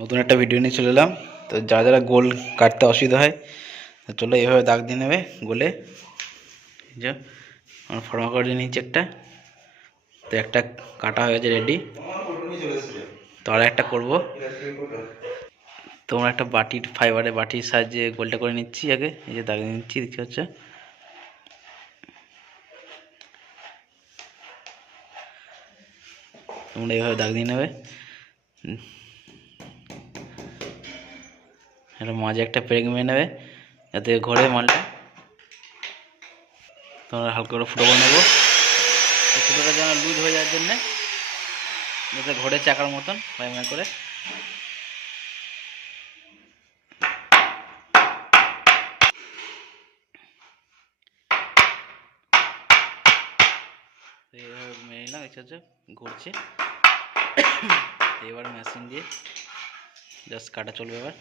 নতুন একটা ভিডিও নিয়ে চলে এলাম। তো যারা যারা গোল কাটতে অসুবিধা হয় তো চলো এইভাবে দাগ দিয়ে নেবে গোলে। যে আমার ফর্মা করে নিচ্ছি একটা, তো একটা কাটা হয়ে গেছে রেডি। তো আর একটা করবো, তোমরা একটা বাটির ফাইবারের বাটির সাহায্যে গোলটা করে নিচ্ছি আগে। এই যে দাগ দিয়ে নিচ্ছি, দেখতে হচ্ছে। তোমরা এইভাবে দাগ দিয়ে নেবে। এটা মাঝে একটা পেরেক মেরে নেবে যাতে ঘরে মালটা। তোমরা হালকা করে ফুটো করে নেবো, ফুটোটা যেন লুজ হয়ে যাওয়ার জন্যে, যাতে ঘরে চাকার মতন ভাই করে। এইভাবে মেরে নিলাম, দেখতে হচ্ছে ঘুরছে। এবার মেশিন দিয়ে জাস্ট কাটা চলবে। এবার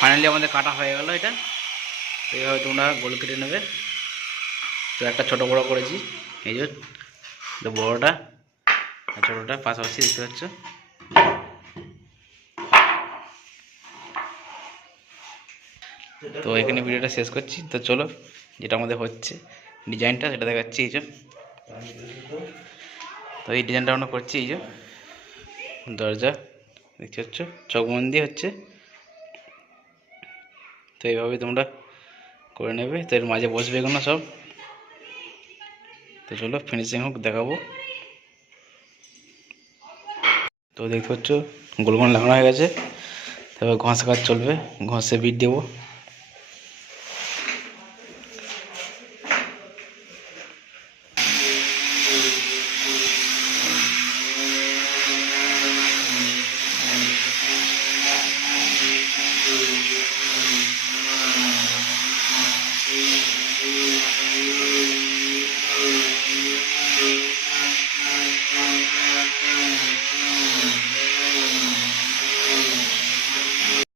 ফাইনালি আমাদের কাটা হয়ে গেল এটা। এইভাবে তোমরা গোল কেটে নেবে। তো একটা ছোট বড় করেছি, এই যে বড়টা আর ছোটটা পাশাপাশি দেখতে পাচ্ছ। তো এখানে ভিডিওটা শেষ করছি। তো চলো, যেটা আমাদের হচ্ছে ডিজাইনটা সেটা দেখাচ্ছি। এই যে তো এই ডিজাইনটা আমরা করছি, এই যে দরজা দেখতে পাচ্ছ চকবন্দি হচ্ছে। তো এইভাবে তোমরা করে নেবে। তো এর মাঝে বসবে এগুলো সব। তো চলো ফিনিশিং হোক, দেখাবো। তো দেখতে পাচ্ছ গোল গোল লাগানো হয়ে গেছে। তারপর ঘষা কাজ চলবে, ঘষে বিট দেবো।